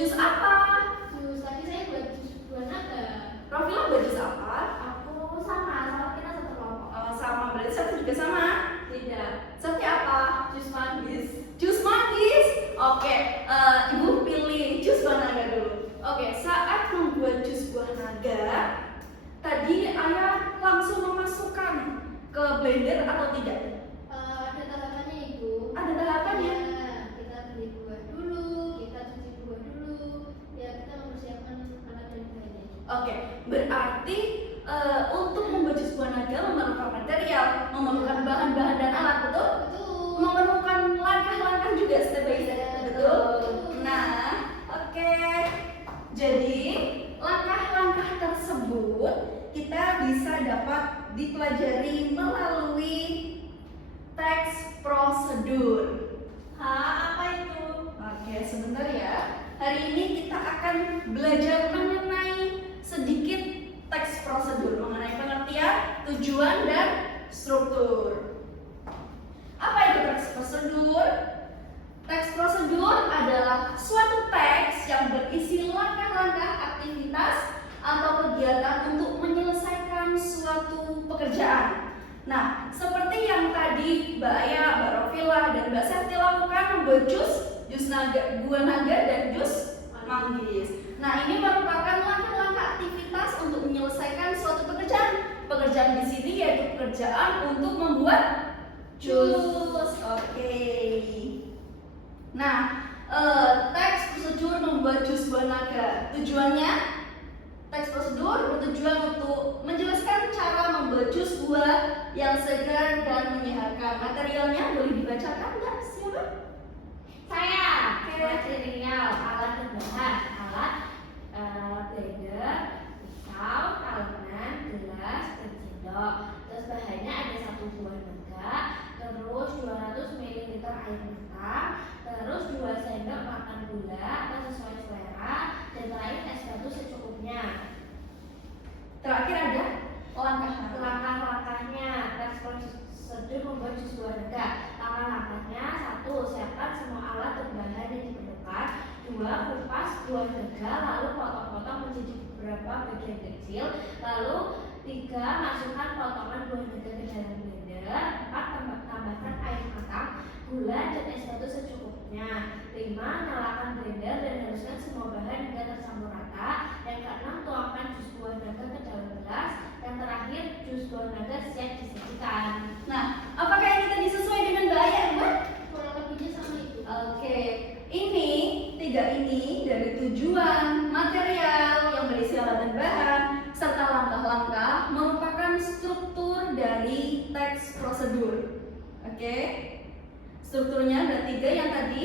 Jus apa? Jus tadi saya buat jus buah naga. Rafila buat jus apa? Aku sama kita satu kelompok. Oh, sama, berarti Sakti juga sama? Tidak. Sakti apa? Jus manggis. Jus manggis. Oke, Ibu pilih jus buah naga dulu. Oke, saat membuat jus buah naga, tadi Ayah langsung memasukkan ke blender atau tidak? Ada tahapannya Ibu. Ada tahapannya? Ya, kita beli buah dulu, kita cuci buah dulu. Ya, kita mempersiapkan alat dan bahannya. Oke, berarti untuk membuat jus buah naga memerlukan material, memerlukan bahan-bahan dan alat, betul? Betul. Memerlukan langkah-langkah juga step by step, Ya, betul? betul. Nah, oke. Jadi, langkah-langkah tersebut kita bisa dapat dipelajari melalui teks prosedur. Apa itu? Oke, sebentar ya. Hari ini kita akan belajar mengenai sedikit teks prosedur, mengenai pengertian, tujuan, dan struktur. Apa itu teks prosedur? Teks prosedur adalah suatu teks yang berisi langkah-langkah aktivitas atau kegiatan untuk menyelesaikan suatu pekerjaan. Nah, seperti yang tadi Mbak Aya, Mbak Rofila, dan Mbak Septi lakukan membuat jus buah naga dan jus manggis. Nah, ini merupakan langkah-langkah aktivitas untuk menyelesaikan suatu pekerjaan. Pekerjaan di sini yaitu pekerjaan untuk membuat jus. Oke. Nah, teks prosedur membuat jus buah naga. Tujuannya, teks prosedur bertujuan untuk menjelaskan cara membuat jus buah yang segar dan menyehatkan. Materialnya boleh dibacakan nggak? Siapa? Saya. Oke. Material, alat dan bahan. Alat blender, pisau, talenan, gelas, dan sendok. Terus bahannya ada 1 buah naga, terus 200 ml air matang, terus 2 sendok makan gula atau sesuai selera, dan terakhir es batu secukupnya. Terakhir ada Langkah-langkahnya, teks prosedur membuat jus buah naga. Langkah-langkahnya: 1. Siapkan semua alat dan bahan yang diperlukan. 2. Kupas buah naga, lalu potong-potong menjadi beberapa bagian kecil. Lalu 3. Masukkan potongan buah naga ke dalam blender. 4. Tambahkan air matang, gula, dan es batu secukupnya. 5. Nyalakan blender dan haluskan semua bahan hingga tercampur rata. Yang ke-6. Tuangkan jus buah naga ke dalam gelas. Yang terakhir, jus buah naga siap disajikan. Nah, apakah yang tadi sesuai dengan Mbak Aya, Mbak? Kurang lebihnya sama itu. Oke, ini 3 ini dari tujuan, material yang berisi alat dan bahan, serta langkah-langkah merupakan struktur dari teks prosedur. Oke, strukturnya ada 3 yang tadi: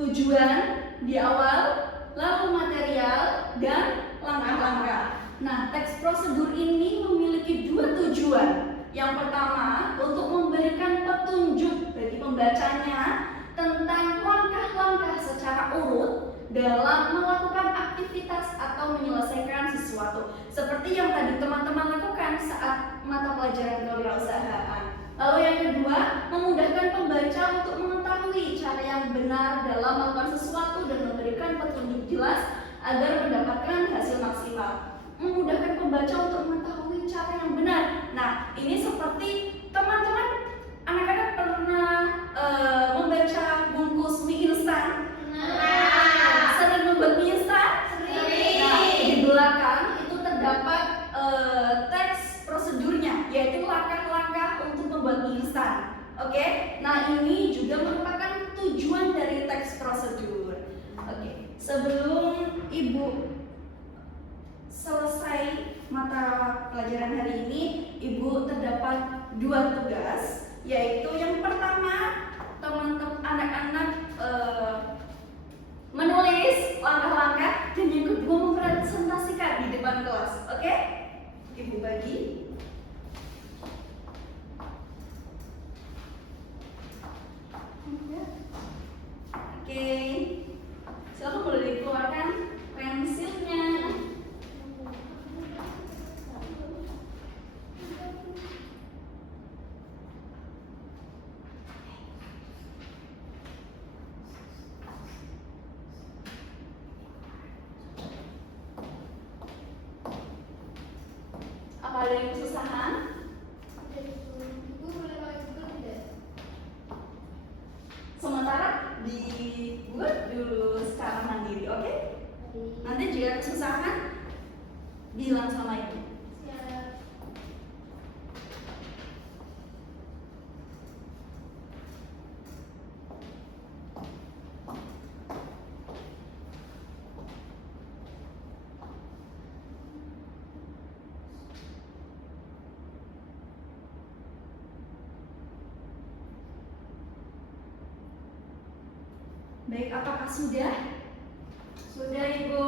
tujuan di awal, lalu material, dan langkah-langkah. Nah, teks prosedur ini memiliki 2 tujuan. Yang pertama, untuk memberikan petunjuk bagi pembacanya tentang langkah-langkah secara urut dalam melakukan aktivitas atau menyelesaikan sesuatu, seperti yang tadi teman-teman lakukan saat mata pelajaran kewirausahaan. Lalu yang kedua, memudahkan pembaca untuk mengetahui cara yang benar dalam melakukan sesuatu dan memberikan petunjuk jelas agar mendapatkan hasil maksimal. Memudahkan pembaca untuk mengetahui cara yang benar. Nah, ini seperti teman-teman anak-anak pernah membaca bungkus mie instan? Sering membuat mie instan? Sering. Nah, di belakang itu terdapat teks prosedurnya, yaitu langkah-langkah untuk membuat mie instan. Oke, nah ini juga merupakan tujuan dari teks prosedur. Oke, sebelum Ibu selesai mata pelajaran hari ini, Ibu terdapat 2 tugas, yaitu yang pertama, teman-teman anak-anak menulis langkah-langkah, dan yang kedua mempresentasikan di depan kelas. Oke? Ibu bagi. Oke. Silakan boleh dikeluarkan pensilnya. Ada yang kesusahan? Ibu boleh pakai Google tidak? Sementara dibuat dulu secara mandiri, oke? Nanti jika kesusahan, bilang sama ibu. Siap. Baik, apakah sudah? Sudah Ibu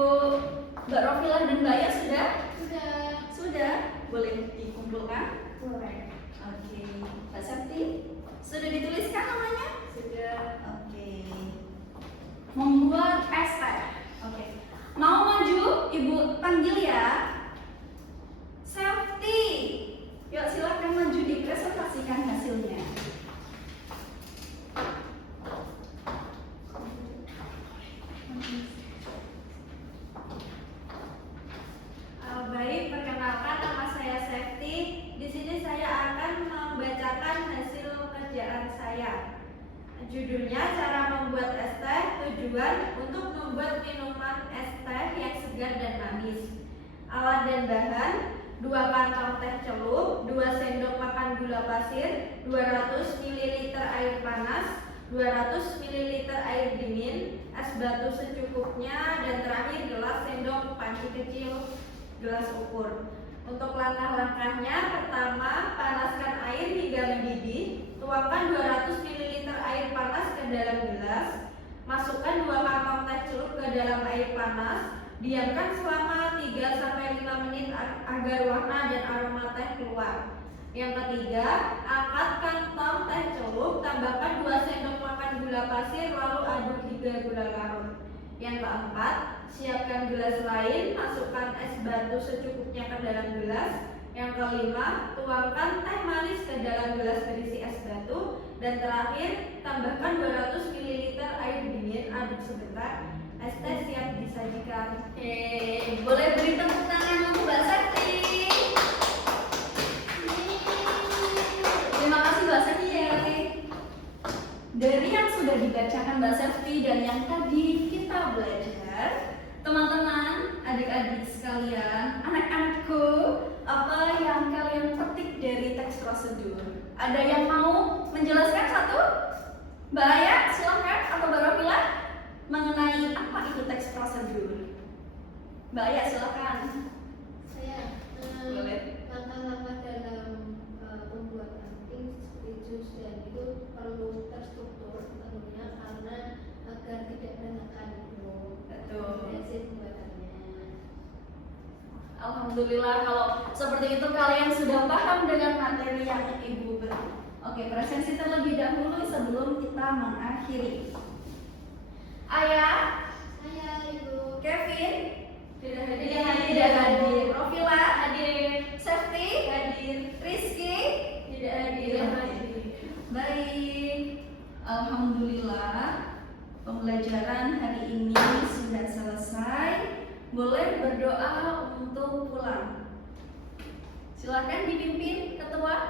Mbak Rofilah dan Mbak Ya sudah? Sudah. Sudah? Boleh dikumpulkan? Boleh. Oke, Mbak Septi? Sudah dituliskan namanya? Sudah. Oke. Membuat es teh. Oke. Mau maju? Ibu panggil ya. Septi. Yuk silakan maju dipresentasikan hasilnya. Baik, perkenalkan nama saya Septi. Di sini saya akan membacakan hasil kerjaan saya. Judulnya cara membuat es teh, tujuan untuk membuat minuman es teh yang segar dan manis. Alat dan bahan: 2 kantong teh celup, 2 sendok makan gula pasir, 200 ml air panas, 200 ml air dingin, es batu secukupnya, dan terakhir gelas sendok panci kecil gelas ukur. Untuk langkah-langkahnya: pertama, panaskan air hingga mendidih. Tuangkan 200 ml air panas ke dalam gelas. Masukkan 2 kantong teh celup ke dalam air panas. Diamkan selama 3-5 menit agar warna dan aroma teh keluar. Yang ketiga, angkat kantong teh celup, tambahkan 2 sendok makan gula pasir, lalu aduk hingga gula larut. Yang keempat, siapkan gelas lain, masukkan es batu secukupnya ke dalam gelas. Yang kelima, tuangkan teh manis ke dalam gelas berisi es batu. Dan terakhir, tambahkan 200 ml air dingin, aduk sebentar. Es teh siap disajikan. Boleh beri tepuk tangan untuk Mbak Septi. Terima kasih Mbak Septi ya. Dari yang sudah dibacakan Mbak Septi dan yang tadi kita belajar, teman-teman, adik-adik sekalian, anak-anakku, apa yang kalian petik dari teks prosedur? Ada yang mau menjelaskan satu? Mbak Ayat, silakan, atau Mbak Rafila, mengenai apa itu teks prosedur? Mbak Ayat, silakan. Saya Boleh. langkah-langkah dalam pembuatan tim seperti jus dan itu perlu terstruktur tentunya karena agar tidak berantakan itu. Betul. Prinsip pembuatannya. Alhamdulillah kalau seperti itu kalian sudah paham dengan materi yang Ibu beri. Oke, presensi terlebih dahulu sebelum kita mengakhiri. Ayah, Saya Ibu. Kevin, Tidak tidak hadir. Rofila hadir. Septi hadir. Rizky Tidak hadir. Baik, alhamdulillah pembelajaran hari ini sudah selesai. Boleh berdoa untuk pulang. Silakan dipimpin ketua.